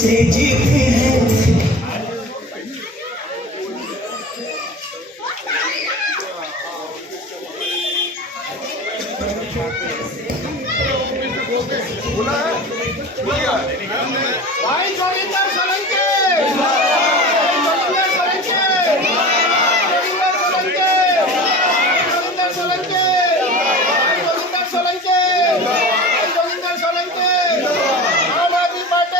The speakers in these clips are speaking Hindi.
से जीते हैं। भाई जोगिंदर सोलंकी, आम आदमी पार्टी।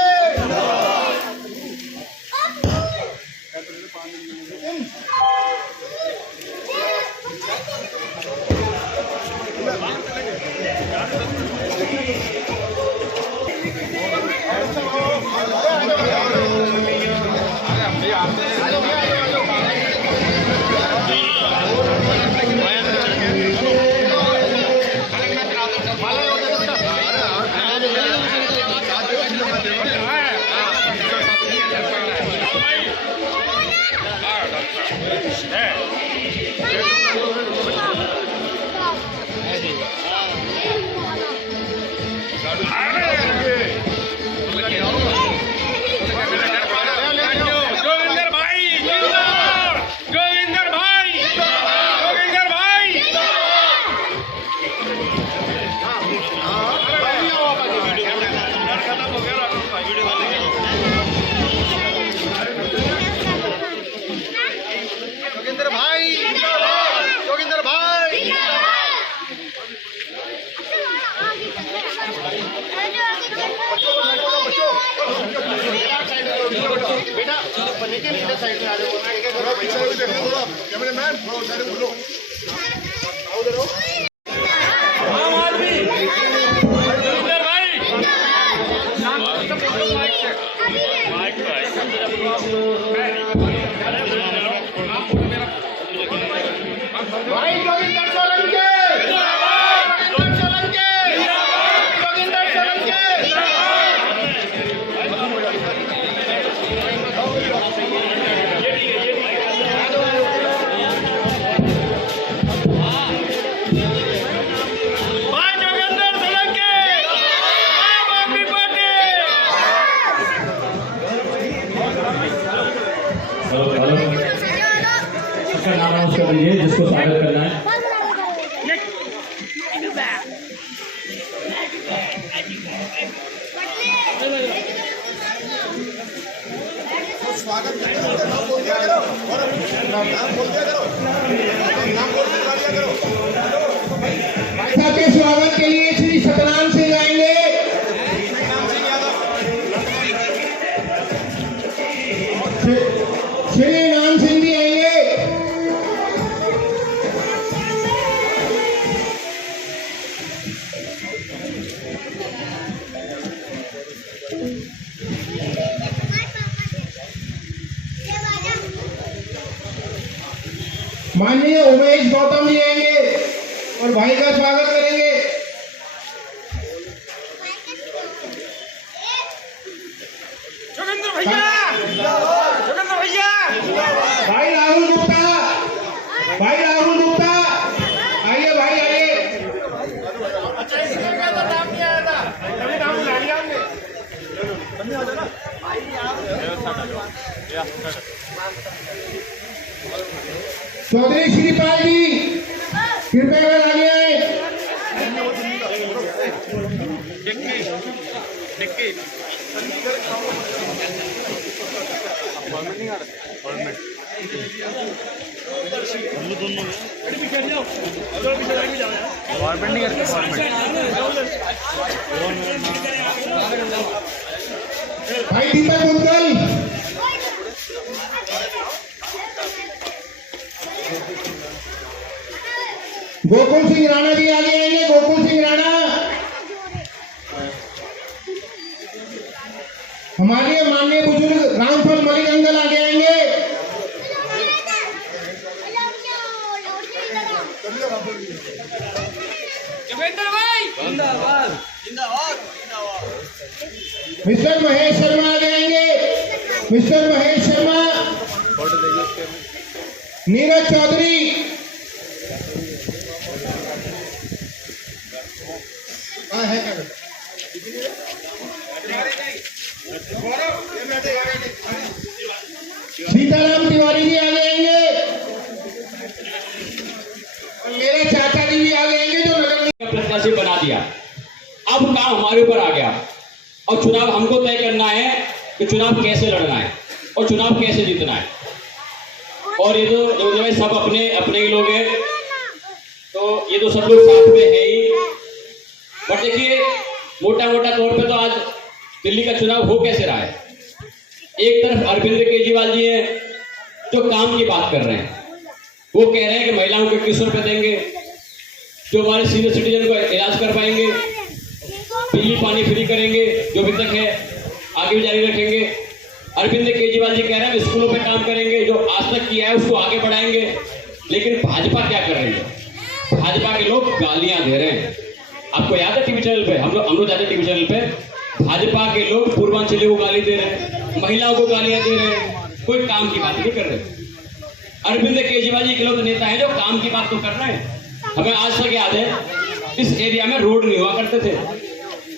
बेटा निकल इधर साइड में आ जाओ, थोड़ा पीछे भी देखो, थोड़ा कैमरामैन थोड़ा उधर बोलो, आओ उधर आओ। आम आदमी जोगिंदर भाई, माइक भाई जोगिंदर सोलंकी, इसका नाम अनाउंस कर दीजिए जिसको स्वागत करना है। स्वागत नाम बोल दिया करो, नाम बोल दिया करो, नाम बोल दिया करो। भाई साहब के स्वागत के लिए श्री सतनाम सिंह आएंगे। श्री नाम सिंह भी आएंगे। माननीय उमेश गौतम जी आएंगे और भाई का स्वागत करेंगे। जोगिंदर भैया, जोगिंदर भैया, भाई राहुल गुप्ता, भाई राहुल गुप्ता आइए, भाई आइए। अच्छा इसलिए क्या तो नाम नहीं आया था, तभी नाम ला लिया हमने। आ जाना चौधरी श्रीपाल जी कृपया कर आगे आए। भाई दीपक मुदगल, गोकुल सिंह राणा जी आगे आएंगे। गोकुल सिंह राणा हमारे माननीय बुजुर्ग रामफल मलिक अंकल आगे आएंगे। जोगिंदर भाई जिंदाबाद, जिंदाबाद, जिंदाबाद। मिस्टर महेश शर्मा आगे आएंगे। मिस्टर महेश शर्मा, नीरज चौधरी, है तिवारी भी आ जाएंगे और मेरे चाचा जी भी आ जाएंगे जो नगर प्रत्याशी बना दिया। अब काम हमारे ऊपर आ गया और चुनाव हमको तय करना है कि चुनाव कैसे लड़ना है और चुनाव कैसे जीतना है। और ये तो जो सब अपने अपने ही लोग हैं, तो ये तो सब लोग साथ में है ही। बट देखिए मोटा मोटा तौर पे तो आज दिल्ली का चुनाव हो कैसे रहा है। एक तरफ अरविंद केजरीवाल जी हैं जो काम की बात कर रहे हैं, वो कह रहे हैं कि महिलाओं को 21 रुपए देंगे, जो हमारे सीनियर सिटीजन को इलाज कर पाएंगे, बिजली पानी फ्री करेंगे, जो अभी तक है आगे भी जारी रखेंगे। अरविंद केजरीवाल जी कह रहे हैं स्कूलों पे काम करेंगे, जो आज तक किया है उसको आगे बढ़ाएंगे। लेकिन भाजपा क्या कर रही है? भाजपा के लोग गालियां दे रहे हैं। आपको याद है टीवी चैनल पे हम लोग जाते टीवी चैनल पे, भाजपा के लोग पूर्वांचलियों को गाली दे रहे हैं, महिलाओं को गालियां दे रहे हैं, कोई काम की बात नहीं कर रहे। अरविंद केजरीवाल जी के लोग नेता हैं जो काम की बात तो कर रहे हैं। हमें आज तक याद है इस एरिया में रोड नहीं हुआ करते थे,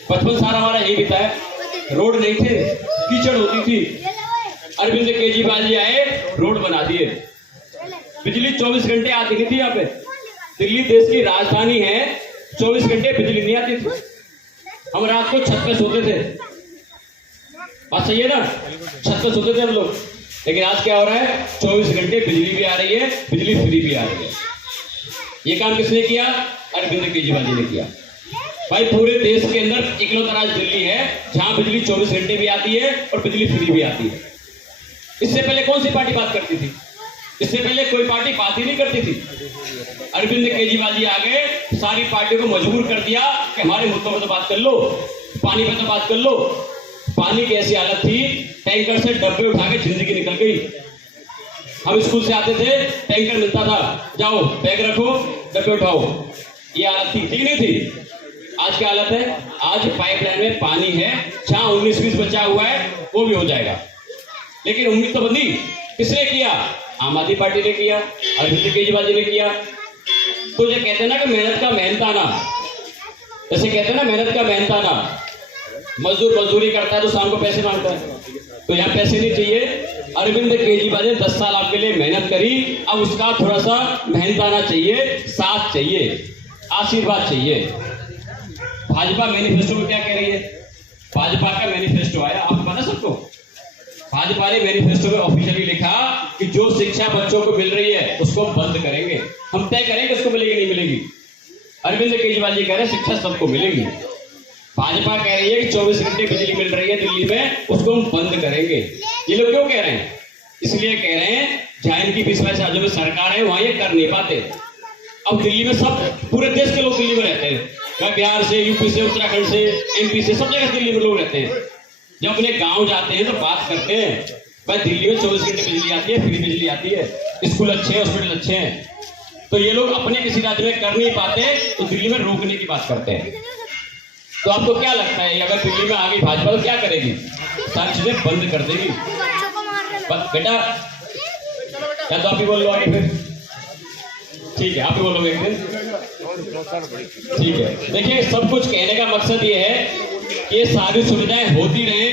55 साल हमारा यही बीता है, रोड नहीं थे, कीचड़ होती थी। अरविंद केजरीवाल जी आए, रोड बना दिए। बिजली 24 घंटे आती नहीं थी यहाँ पे। दिल्ली देश की राजधानी है, 24 घंटे बिजली नहीं आती थी। हम रात को छत पे सोते थे, बात सही है ना, छत पे सोते थे हम लोग। लेकिन आज क्या हो रहा है? 24 घंटे बिजली भी आ रही है, बिजली फ्री भी आ रही है। ये काम किसने किया? अरविंद केजरीवाल जी ने किया। भाई पूरे देश के अंदर इकलौता राज्य दिल्ली है जहां बिजली 24 घंटे भी आती है और बिजली फ्री भी आती है। इससे पहले कौन सी पार्टी बात करती थी? इससे पहले कोई पार्टी बात ही नहीं करती थी। अरविंद केजरीवाल जी आ गए, सारी पार्टियों को मजबूर कर दिया कि हमारे मुद्दों पर तो बात कर लो, पानी पर तो बात कर लो। पानी की ऐसी हालत थी, टैंकर से डब्बे उठा के जिंदगी निकल गई। हम स्कूल से आते थे, टैंकर मिलता था, जाओ बैग रखो डब्बे उठाओ। ये हालत थी, ठीक नहीं थी? आज क्या हालत है? आज पाइपलाइन में पानी है, जहां 19-20 बचा हुआ है वो भी हो जाएगा। लेकिन उम्मीद तो बंदी किसने किया? आम आदमी पार्टी ने किया, अरविंद केजरीवाल जी ने किया। तो ये कहते हैं ना कि मेहनत का मेहनताना, जैसे कहते हैं ना मेहनत का मेहनताना, मजदूर मजदूरी करता है तो शाम को पैसे मांगता है। तो यहाँ पैसे नहीं चाहिए। अरविंद केजरीवाल ने 10 साल आपके लिए मेहनत करी, अब उसका थोड़ा सा मेहनताना चाहिए, साथ चाहिए, आशीर्वाद चाहिए। भाजपा मैनिफेस्टो में क्या कह रही है? भाजपा का मैनिफेस्टो आया, आपको पता सबको। भाजपा ने मैनिफेस्टो में ऑफिशियली लिखा कि जो शिक्षा बच्चों को मिल रही है उसको हम बंद करेंगे, हम तय करेंगे उसको मिलेगी नहीं मिलेगी। अरविंद केजरीवाल जी कह रहे हैं शिक्षा सबको मिलेगी। भाजपा कह रही है कि 24 घंटे बिजली मिल रही है दिल्ली में, उसको हम बंद करेंगे। ये लोग क्यों कह रहे हैं? इसलिए कह रहे हैं जहां इनकी 20 राज्यों में सरकार है वहां ये कर नहीं पाते। अब दिल्ली में सब पूरे देश के लोग दिल्ली में रहते हैं, बिहार से, यूपी से, उत्तराखंड से, एमपी से, सब जगह दिल्ली में लोग रहते हैं। जब अपने गांव जाते हैं तो बात करते हैं, भाई दिल्ली में 24 घंटे बिजली आती है, फ्री बिजली आती है, स्कूल अच्छे हैं, हॉस्पिटल अच्छे हैं। तो ये लोग अपने किसी राज्य में कर नहीं पाते तो दिल्ली में रोकने की बात करते हैं। तो आपको क्या लगता है अगर दिल्ली में आ गई भाजपा तो क्या करेगी? सारी चीजें बंद कर देगी। बेटा क्या तो आप ही बोल लो आगे फिर, ठीक है आप ही बोलोगे एक दिन, ठीक है। देखिए सब कुछ कहने का मकसद ये है कि ये सारी सुविधाएं होती रहे,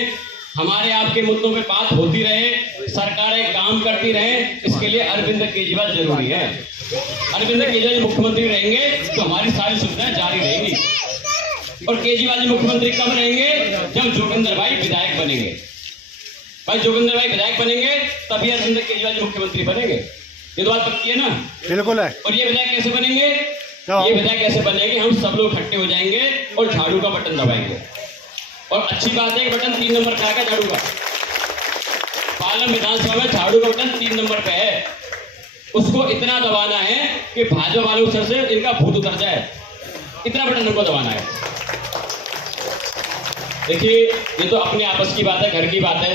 हमारे आपके मुद्दों पे बात होती रहे, सरकारें काम करती रहे, इसके लिए अरविंद केजरीवाल जरूरी है। अरविंद केजरीवाल मुख्यमंत्री रहेंगे तो हमारी सारी सुविधाएं जारी रहेंगी। और केजरीवाल जी मुख्यमंत्री कब रहेंगे? जब जोगिंदर भाई विधायक बनेंगे। भाई जोगिंदर भाई विधायक बनेंगे तभी अरविंद केजरीवाल जी मुख्यमंत्री बनेंगे। ये तो बात पक्की है ना? बिल्कुल है। और ये विधायक कैसे बनेंगे? ये विधायक कैसे बनेंगे? हम सब लोग इकट्ठे हो जाएंगे और झाड़ू का बटन दबाएंगे। और अच्छी बात है कि बटन 3 नंबर पे आएगा झाड़ू का। पालम विधानसभा में झाड़ू का बटन 3 नंबर पे है। उसको इतना दबाना है कि भाजपा वालों के सर से इनका भूत उतर जाए, इतना बटन हमको दबाना है। देखिए ये तो अपने आपस की बात है, घर की बात है।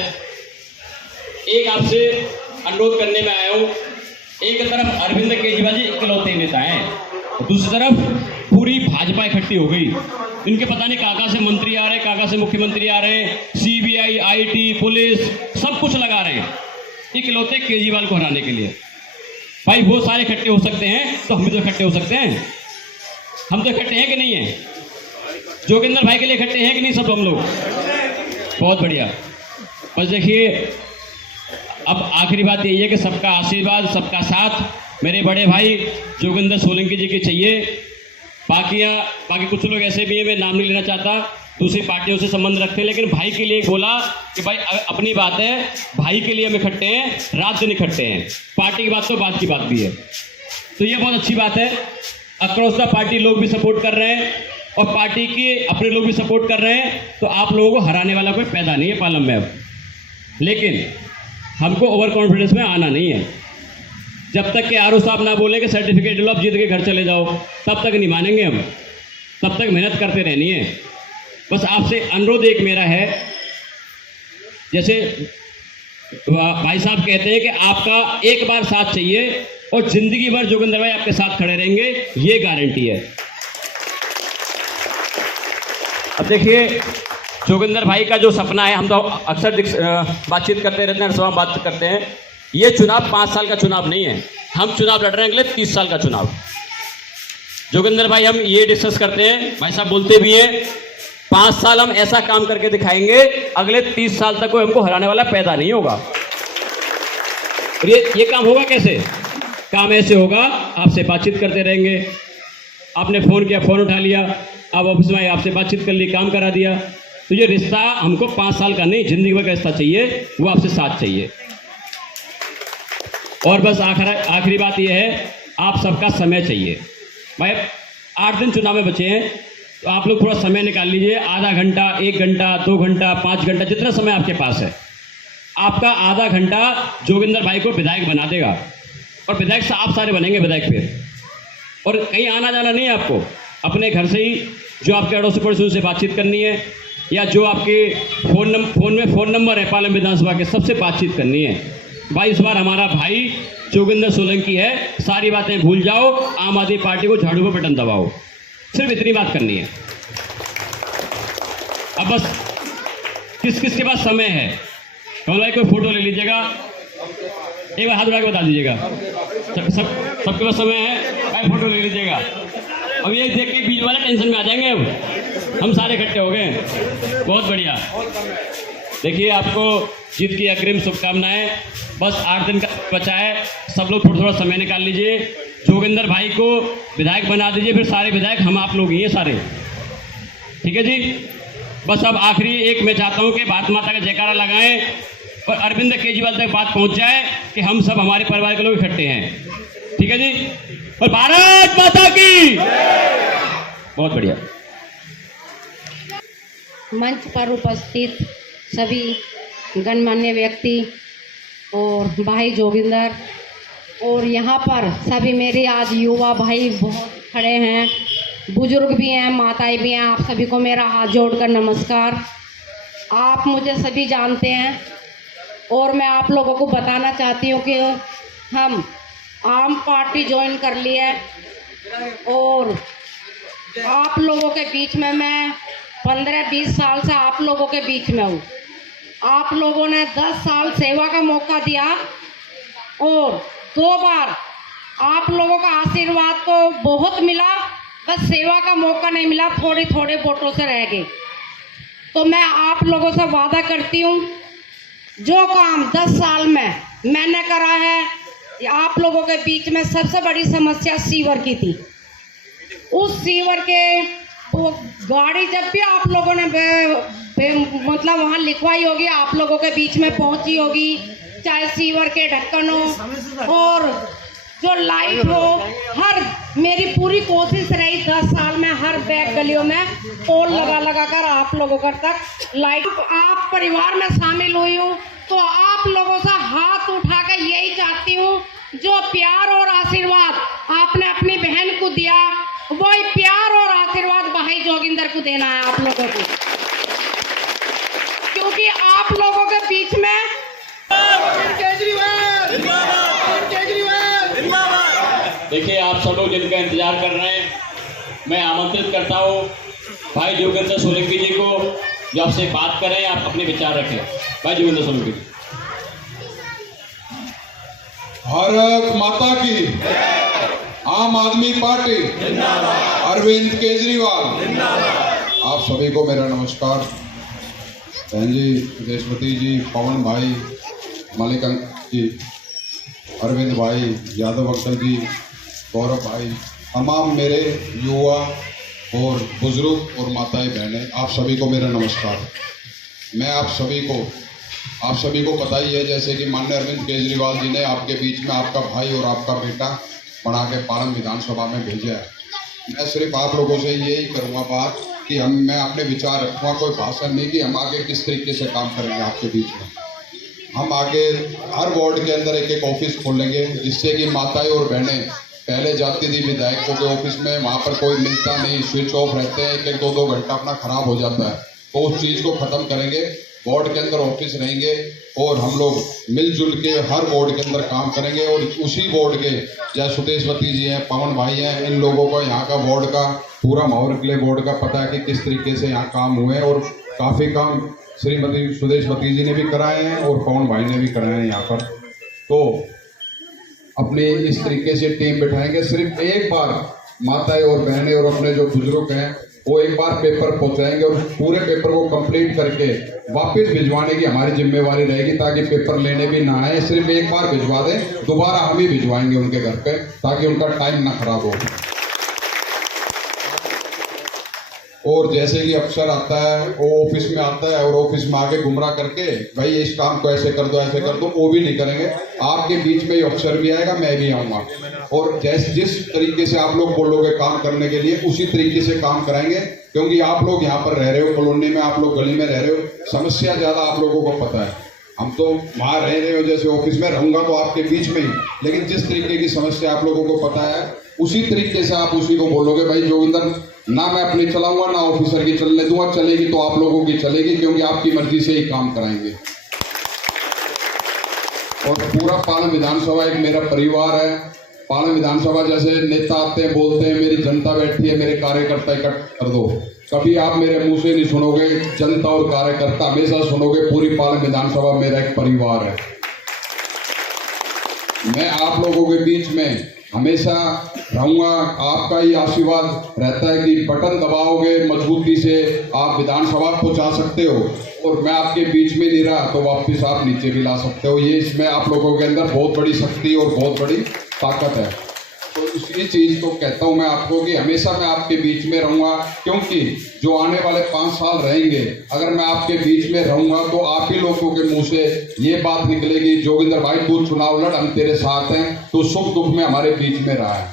एक आपसे अनुरोध करने में आया हूं, एक तरफ अरविंद केजरीवाल जी इकलौते नेता हैं, दूसरी तरफ पूरी भाजपा इकट्ठी हो गई। इनके पता नहीं काका से मंत्री आ रहे हैं, काका से मुख्यमंत्री आ रहे हैं, सीबीआई, आईटी, पुलिस सब कुछ लगा रहे हैं इकलौते केजरीवाल को हराने के लिए। भाई वो सारे इकट्ठे हो सकते हैं तो हम भी तो इकट्ठे हो सकते हैं। हम तो इकट्ठे हैं कि नहीं है? जोगिंदर भाई के लिए इकट्ठे हैं कि नहीं सब हम लोग? बहुत बढ़िया। बस देखिए अब आखिरी बात यही है कि सबका आशीर्वाद, सबका साथ मेरे बड़े भाई जोगिंदर सोलंकी जी की चाहिए। बाकी कुछ लोग ऐसे भी हैं, मैं नाम नहीं लेना चाहता, दूसरी पार्टियों से संबंध रखते हैं, लेकिन भाई के लिए बोला कि भाई अपनी बात है, भाई के लिए हम इकट्ठे हैं, रात दिन इकट्ठे हैं। पार्टी की बात तो बात की बात भी है, तो ये बहुत अच्छी बात है। अक्रॉस द पार्टी लोग भी सपोर्ट कर रहे हैं और पार्टी के अपने लोग भी सपोर्ट कर रहे हैं, तो आप लोगों को हराने वाला कोई पैदा नहीं है पालम में अब। लेकिन हमको ओवर कॉन्फिडेंस में आना नहीं है। जब तक कि आरओ साहब ना बोले कि सर्टिफिकेट लो, आप जीत के घर चले जाओ, तब तक नहीं मानेंगे हम। तब तक मेहनत करते रहनी है। बस आपसे अनुरोध एक मेरा है, जैसे भाई साहब कहते हैं कि आपका एक बार साथ चाहिए और जिंदगी भर जोगिंदर भाई आपके साथ खड़े रहेंगे, ये गारंटी है। अब देखिए, जोगिंदर भाई का जो सपना है, हम तो अक्सर बातचीत करते रहते हैं, हर समय बात करते हैं, ये चुनाव 5 साल का चुनाव नहीं है, हम चुनाव लड़ रहे हैं अगले 30 साल का चुनाव। जोगिंदर भाई हम ये डिस्कस करते हैं, भाई साहब बोलते भी हैं, 5 साल हम ऐसा काम करके दिखाएंगे, अगले 30 साल तक कोई हमको हराने वाला पैदा नहीं होगा। और ये काम होगा कैसे? काम ऐसे होगा, आपसे बातचीत करते रहेंगे। आपने फोन किया, फोन उठा लिया, आप ऑफिस में आए, आपसे बातचीत कर ली, काम करा दिया। तो ये रिश्ता हमको 5 साल का नहीं, जिंदगी भर का रिश्ता चाहिए, वो आपसे साथ चाहिए। और बस आखिरी बात यह है, आप सबका समय चाहिए। भाई 8 दिन चुनाव में बचे हैं, तो आप लोग थोड़ा समय निकाल लीजिए, आधा घंटा, 1 घंटा, 2 घंटा, 5 घंटा, जितना समय आपके पास है। आपका आधा घंटा जोगिंदर भाई को विधायक बना देगा, और विधायक से आप सारे बनेंगे विधायक फिर। और कहीं आना जाना नहीं है आपको, अपने घर से ही जो आपके अड़ोसी पड़ोसी उनसे बातचीत करनी है, या जो आपके फोन में फ़ोन नंबर है पालम विधानसभा के, सबसे बातचीत करनी है। भाई इस बार हमारा भाई जोगिंदर सोलंकी है, सारी बातें भूल जाओ, आम आदमी पार्टी को झाड़ू पर बटन दबाओ, सिर्फ इतनी बात करनी है। अब बस किस किस के पास समय है, कमल भाई कोई फोटो ले लीजिएगा, एक बार हाथ उठा के बता दीजिएगा। सबके पास समय है, भाई फोटो ले लीजिएगा। अब ये देख के बीच वाला टेंशन में आ जाएंगे, अब हम सारे इकट्ठे हो गए। बहुत बढ़िया। देखिए, आपको जीत की अग्रिम शुभकामनाएं। बस 8 दिन का बचा है, सब लोग थोड़ा थोड़ा समय निकाल लीजिए, जोगिंदर भाई को विधायक बना दीजिए, फिर सारे विधायक हम आप लोग ही हैं सारे, ठीक है जी। बस अब आखिरी एक मैं चाहता हूं कि भारत माता का जयकारा लगाएं और अरविंद केजरीवाल तक बात पहुंच जाए कि हम सब हमारे परिवार के लोग इकट्ठे हैं, ठीक है जी। और भारत माता की बहुत बढ़िया। मंच पर उपस्थित सभी गणमान्य व्यक्ति और भाई जोगिंदर, और यहाँ पर सभी मेरे आज युवा भाई बहुत खड़े हैं, बुजुर्ग भी हैं, माताएं भी हैं, आप सभी को मेरा हाथ जोड़कर नमस्कार। आप मुझे सभी जानते हैं और मैं आप लोगों को बताना चाहती हूँ कि हम आम पार्टी ज्वाइन कर ली है, और आप लोगों के बीच में मैं 15-20 साल से आप लोगों के बीच में हूँ। आप लोगों ने 10 साल सेवा का मौका दिया और 2 बार आप लोगों का आशीर्वाद तो बहुत मिला, बस सेवा का मौका नहीं मिला, थोड़े थोड़े वोटों से रह गए। तो मैं आप लोगों से वादा करती हूँ, जो काम 10 साल में मैंने करा है, आप लोगों के बीच में सबसे बड़ी समस्या सीवर की थी। उस सीवर के वो गाड़ी जब भी आप लोगों ने मतलब वहाँ लिखवाई होगी, आप लोगों के बीच में पहुँची होगी, चाहे सीवर के ढक्कन हो और जो लाइट हो, हर मेरी पूरी कोशिश रही 10 साल में हर बैक गलियों में पोल लगा कर आप लोगों का तक लाइट। आप परिवार में शामिल हुई हूँ, तो आप लोगों से हाथ उठा कर यही चाहती हूँ, जो प्यार और आशीर्वाद आपने अपनी बहन को दिया, वही प्यार और आशीर्वाद भाई जोगिंदर को देना है आप लोगों को, क्योंकि आप लोगों के बीच में देखिए, आप सब लोग जिनका इंतजार कर रहे हैं, मैं आमंत्रित करता हूँ भाई जोगिंदर सोलंकी जी को, जो आपसे बात करें, आप अपने विचार रखें। भाई जोगिंदर सोलंकी जी। भारत माता की, आम आदमी पार्टी, अरविंद केजरीवाल, आप सभी को मेरा नमस्कार। बहन जी, देशपति जी, पवन भाई, मालिक जी, अरविंद भाई, यादव अंकल जी, गौरव भाई, तमाम मेरे युवा और बुजुर्ग और माताएं बहनें, आप सभी को मेरा नमस्कार। मैं आप सभी को पता ही है, जैसे कि माननीय अरविंद केजरीवाल जी ने आपके बीच में आपका भाई और आपका बेटा बना के पालन विधानसभा में भेजा है। मैं सिर्फ आप लोगों से यही करूँगा बात कि मैं अपने विचार रखूँगा, कोई भाषण नहीं कि हम आगे किस तरीके से काम करेंगे आपके बीच में। हम आगे हर वार्ड के अंदर एक एक ऑफिस खोलेंगे, जिससे कि माताएं और बहनें पहले जाती थी विधायकों के ऑफिस में, वहाँ पर कोई मिलता नहीं, स्विच ऑफ रहते हैं, एक एक दो घंटा अपना खराब हो जाता है। तो उस चीज़ को ख़त्म करेंगे, वार्ड के अंदर ऑफिस रहेंगे और हम लोग मिलजुल के हर वार्ड के अंदर काम करेंगे। और उसी वार्ड के जैसे सुदेशवती जी हैं, पवन भाई हैं, इन लोगों को यहाँ का वार्ड का पूरा माहौल किले वार्ड का पता है कि किस तरीके से यहाँ काम हुए हैं। और काफ़ी काम श्रीमती सुदेशवती जी ने भी कराए हैं और पवन भाई ने भी कराए हैं यहाँ पर। तो अपने इस तरीके से टीम बिठाएंगे। सिर्फ एक बार माताएं और बहनें और अपने जो बुजुर्ग हैं वो एक बार पेपर पहुंचाएंगे और पूरे पेपर को कंप्लीट करके वापस भिजवाने की हमारी जिम्मेवारी रहेगी, ताकि पेपर लेने भी ना आए। सिर्फ एक बार भिजवा दें, दोबारा हम ही भिजवाएंगे उनके घर पे, ताकि उनका टाइम ना खराब हो। और जैसे कि अफसर आता है वो ऑफिस में आता है और ऑफिस में आके गुमराह करके भाई इस काम को ऐसे कर दो ऐसे कर दो, वो भी नहीं करेंगे। आपके बीच में ये अफसर भी आएगा, मैं भी आऊँगा, और जिस तरीके से आप लोग बोलोगे काम करने के लिए उसी तरीके से काम कराएंगे। क्योंकि आप लोग यहाँ पर रह रहे हो, कॉलोनी में आप लोग गली में रह रहे हो, समस्या ज़्यादा आप लोगों को पता है। हम तो वहाँ रह रहे हो, जैसे ऑफिस में रहूँगा तो आपके बीच में ही, लेकिन जिस तरीके की समस्या आप लोगों को पता है उसी तरीके से आप उसी को बोलोगे। भाई जोगिंदर, ना मैं अपनी चलाऊंगा ना ऑफिसर की चलने दूंगा, चलेगी तो आप लोगों की चलेगी, क्योंकि आपकी मर्जी से ही काम कराएंगे। और पूरा पालन विधानसभा एक मेरा परिवार है। पालन विधानसभा जैसे नेता आते हैं, बोलते हैं मेरी जनता बैठी है, मेरे कार्यकर्ता इकट्ठा कर दो, कभी आप मेरे मुंह से नहीं सुनोगे जनता और कार्यकर्ता, हमेशा सुनोगे पूरी पालन विधानसभा मेरा एक परिवार है। मैं आप लोगों के बीच में हमेशा रहूंगा। आपका ही आशीर्वाद रहता है कि बटन दबाओगे मजबूती से आप विधानसभा पहुंचा सकते हो, और मैं आपके बीच में नहीं रहा तो वापस आप नीचे भी ला सकते हो। ये इसमें आप लोगों के अंदर बहुत बड़ी शक्ति और बहुत बड़ी ताकत है। तो इसी चीज़ को कहता हूँ मैं आपको कि हमेशा मैं आपके बीच में रहूँगा, क्योंकि जो आने वाले 5 साल रहेंगे अगर मैं आपके बीच में रहूँगा तो आप ही लोगों के मुंह से ये बात निकलेगी, जोगिंदर भाई तू चुनाव लड़, हम तेरे साथ हैं, तो सुख दुख में हमारे बीच में रहा है।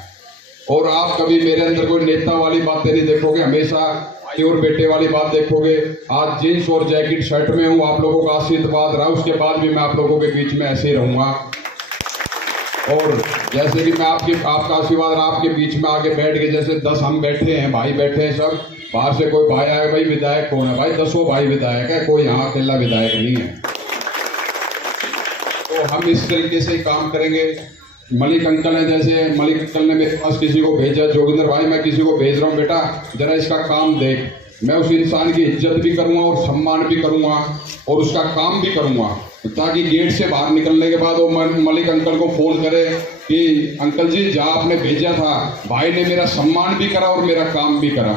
और आप कभी मेरे अंदर कोई नेता वाली बातें नहीं देखोगे, हमेशा भाई और बेटे वाली बात देखोगे। आज जींस और जैकेट शर्ट में हूँ, आप लोगों का आशीर्वाद रहा, उसके बाद भी मैं आप लोगों के बीच में ऐसे ही रहूँगा। और जैसे कि मैं आपका आशीर्वाद रहा, आपके बीच में आके बैठ के, जैसे 10 हम बैठे हैं, भाई बैठे हैं सब, बाहर से कोई भाई आया, भाई विधायक कौन है, भाई 10 भाई विधायक है, कोई यहाँ अकेला विधायक नहीं है। तो हम इस तरीके से काम करेंगे। मलिक अंकल है, जैसे मलिक अंकल ने मेरे पास किसी को भेजा, जोगिंदर भाई मैं किसी को भेज रहा हूँ, बेटा जरा इसका काम देख। मैं उस इंसान की इज्जत भी करूँगा और सम्मान भी करूँगा और उसका काम भी करूँगा, ताकि गेट से बाहर निकलने के बाद वो मलिक अंकल को फोन करे कि अंकल जी जहाँ आपने भेजा था, भाई ने मेरा सम्मान भी करा और मेरा काम भी करा,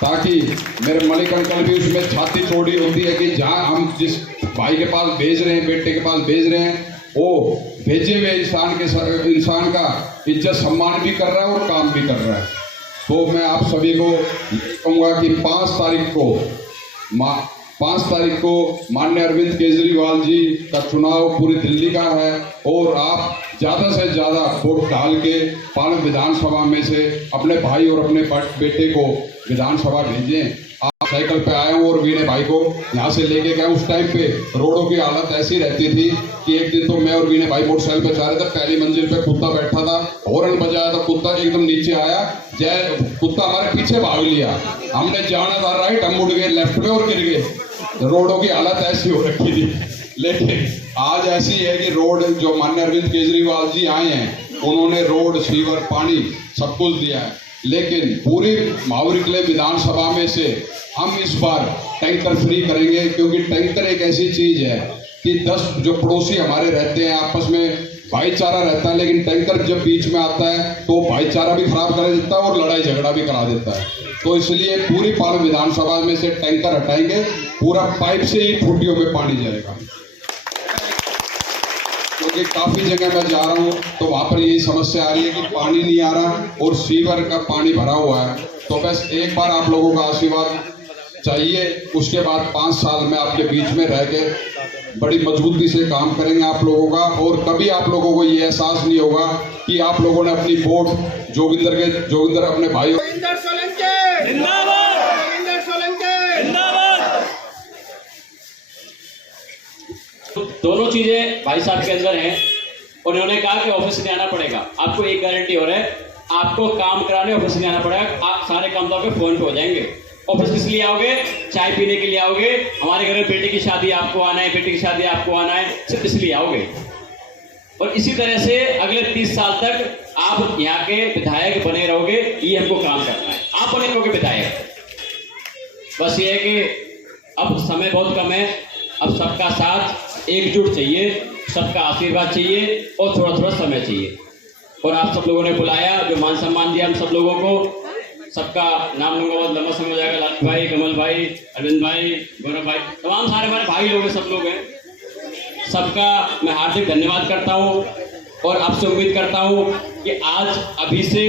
ताकि मेरे मलिक अंकल भी उसमें छाती चौड़ी होती है कि जहाँ हम जिस भाई के पास भेज रहे हैं, बेटे के पास भेज रहे हैं, वो भेजे हुए इंसान का इज्जत सम्मान भी कर रहा है और काम भी कर रहा है। तो मैं आप सभी को कहूँगा कि 5 तारीख को माननीय अरविंद केजरीवाल जी का चुनाव पूरी दिल्ली का है, और आप ज़्यादा से ज़्यादा वोट डाल के पालन विधानसभा में से अपने भाई और अपने बेटे को विधानसभा भेजें। आप साइकिल पे आए हो और वीणे भाई को यहाँ से लेके गए, उस टाइम पे रोडों की हालत ऐसी रहती थी कि एक दिन तो मैं और वीणे भाई मोटरसाइकिल पे जा रहे थे, पहली मंजिल पे कुत्ता बैठा था, हॉर्न बजाया था, कुत्ता एकदम नीचे आया, कुत्ता हमारे पीछे भाग लिया, हमने जाना था राइट, हम मुड़ गए लेफ्ट में और गिर गए। रोडों की हालत ऐसी हो रखी थी। लेकिन आज ऐसी है कि रोड जो माननीय अरविंद केजरीवाल जी आए हैं, उन्होंने रोड, सीवर, पानी सब कुछ दिया है। लेकिन पूरी माहौल किले विधानसभा में से हम इस बार टैंकर फ्री करेंगे, क्योंकि टैंकर एक ऐसी चीज है कि 10 जो पड़ोसी हमारे रहते हैं आपस में भाईचारा रहता है, लेकिन टैंकर जब बीच में आता है तो भाईचारा भी खराब कर देता है और लड़ाई झगड़ा भी करा देता है। तो इसलिए पूरी पालन विधानसभा में से टैंकर हटाएंगे, पूरा पाइप से ही ठुड्डियों में पानी जाएगा। तो क्योंकि काफ़ी जगह मैं जा रहा हूँ तो वहाँ पर यही समस्या आ रही है कि पानी नहीं आ रहा और सीवर का पानी भरा हुआ है। तो बस एक बार आप लोगों का आशीर्वाद चाहिए, उसके बाद 5 साल में आपके बीच में रह के बड़ी मजबूती से काम करेंगे आप लोगों का। और कभी आप लोगों को ये एहसास नहीं होगा कि आप लोगों ने अपनी वोट जोगिंदर अपने भाई दोनों चीजें भाई साहब के अंदर हैं और उन्होंने कहा कि ऑफिस में आना पड़ेगा। आपको एक गारंटी हो रहा है, आपको काम कराने ऑफिस में आना पड़ेगा। आप सारे काम तो आपके फोन पे हो जाएंगे। ऑफिस किस लिए आओगे? चाय पीने के लिए आओगे। हमारे घर में बेटे की शादी आपको आना है, बेटी की शादी आपको आना है, सिर्फ इसलिए आओगे। और इसी तरह से अगले 30 साल तक आप यहाँ के विधायक बने रहोगे। ये हमको काम करना है, आप बने रहोगे विधायक। बस ये है कि अब समय बहुत कम है, अब सबका साथ एकजुट चाहिए, सबका आशीर्वाद चाहिए और थोड़ा थोड़ा समय चाहिए। और आप सब लोगों ने बुलाया, जो मान सम्मान दिया हम सब लोगों को, सबका नाम लूंगा बहुत लंबा समय हो जाएगा। लाल भाई, कमल भाई, अरविंद भाई, गौरव भाई, तमाम सारे हमारे भाई लोग हैं, सब लोग हैं। सबका मैं हार्दिक धन्यवाद करता हूँ और आपसे उम्मीद करता हूँ कि आज अभी से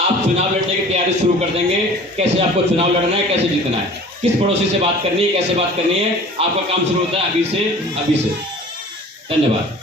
आप चुनाव लड़ने की तैयारी शुरू कर देंगे। कैसे आपको चुनाव लड़ना है, कैसे जीतना है, किस पड़ोसी से बात करनी है, कैसे बात करनी है, आपका काम शुरू होता है अभी से। धन्यवाद।